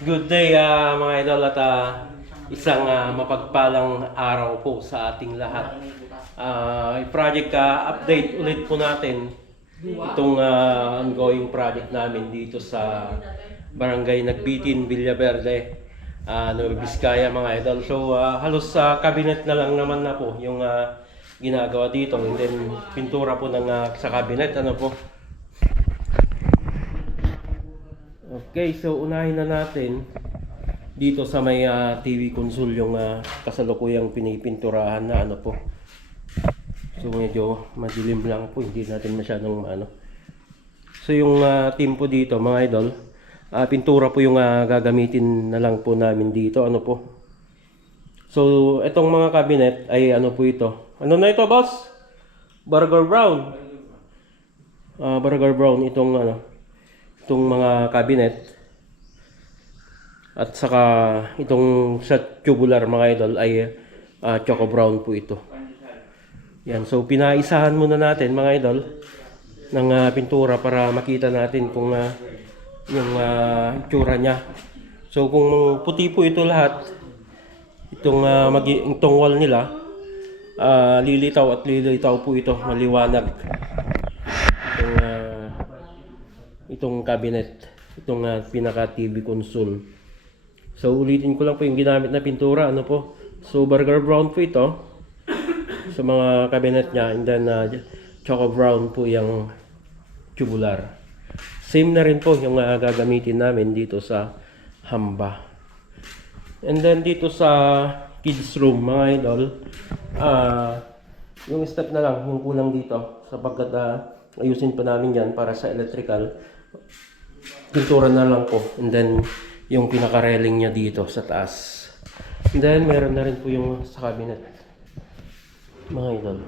Good day mga idol at isang mapagpalang araw po sa ating lahat. Project update ulit po natin itong ongoing project namin dito sa Barangay Nagbitin, Villaverde, Nueva Vizcaya mga idol. So halos sa cabinet na lang naman na po yung ginagawa dito, and then pintura po ng sa cabinet ano po. Okay, so unahin na natin dito sa may TV console yung kasalukuyang pinipinturahan na ano po. So medyo madilim lang po, hindi natin masyadong So yung team po dito mga idol, pintura po yung gagamitin na lang po namin dito ano po. So itong mga cabinet ay ano po ito. Ano na ito, boss? Burger brown. Burger brown itong itong mga cabinet, at saka itong sa tubular mga idol ay choco brown po ito. Yan, so pinaisahan muna natin mga idol ng pintura para makita natin kung yung itsura niya. So kung puti po ito lahat, itong wall nila, lilitaw at lilitaw po ito, maliwanag itong cabinet, itong pinaka TV console. So ulitin ko lang po yung ginamit na pintura ano po. So burger brown po ito sa mga cabinet niya, and then choco brown po yung tubular. Same na rin po yung gagamitin namin dito sa hamba. And then dito sa kids room mga idol, yung step na lang yung kulang dito sapagkat ayusin pa namin yan para sa electrical. Pintura na lang po, and then yung pinaka-railing niya dito sa taas. And then meron na rin po yung sa cabinet mga idol.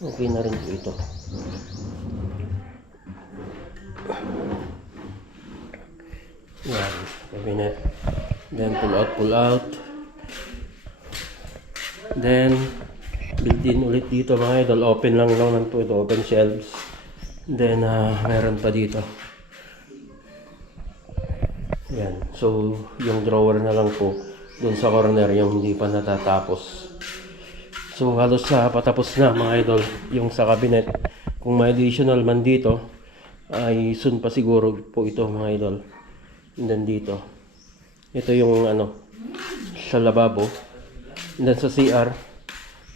Okay na rin po ito. Yan, cabinet. Then pull out. Then built-in ulit dito mga idol. Open lang naman po ito, open shelves. Then meron pa dito. Yan. So, yung drawer na lang po dun sa corner yung hindi pa natatapos. So, halos patapos na mga idol yung sa cabinet. Kung may additional man dito, ay soon pa siguro po ito mga idol. And then dito. Ito yung sa lababo. And then sa CR,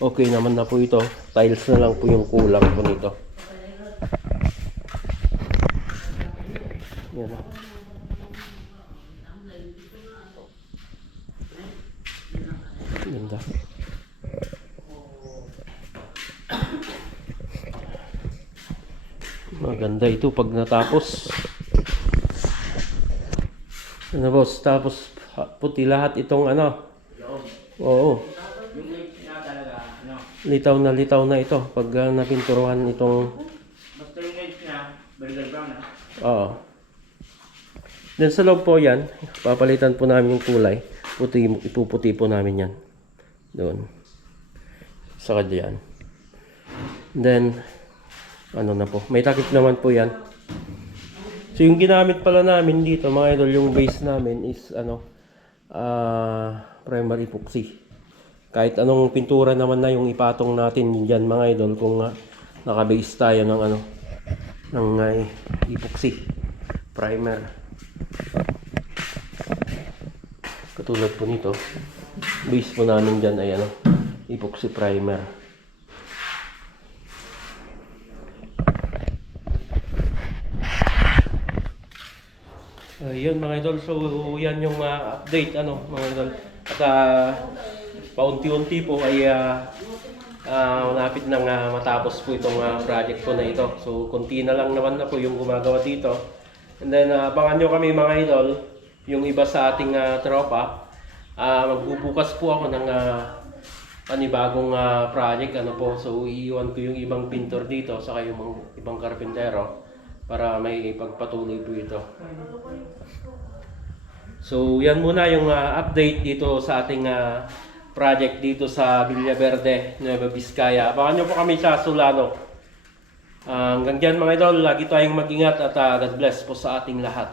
okay naman na po ito. Tiles na lang po yung kulang po nito. Yan. Ganda. Maganda ito pag natapos. Ano boss? Tapos puti lahat itong Oo. Litaw na ito pag napinturuhan itong. Basta yung edge niya, burger brown na. Oo. Then sa loob po yan, papalitan po namin yung kulay. Ipuputi po namin yan. Doon. Saka dyan. Then, na po. May takip naman po yan. So, yung ginamit pala namin dito, mga idol, yung base namin is, primary epoxy. Kahit anong pintura naman na yung ipatong natin dyan, mga idol, kung naka-base tayo ng epoxy. Primer. Katulad po nito. Base po namin dyan ay epoxy primer. Yun mga idol, so yan yung update mga idol. At paunti-unti po ay malapit nang matapos po itong project po na ito. So konti na lang naman na po yung gumagawa dito. And then abangan nyo kami mga idol, yung iba sa ating tropa. Magbubukas po ako ng panibagong project So iiwan ko yung ibang pintor dito saka yung ibang karpintero para may pagpatuloy po ito. So yan muna yung update dito sa ating project dito sa Villaverde, Nueva Vizcaya. Abangan nyo po kami sa Solano. Hanggang dyan mga idol, lagi tayong mag-ingat at God bless po sa ating lahat.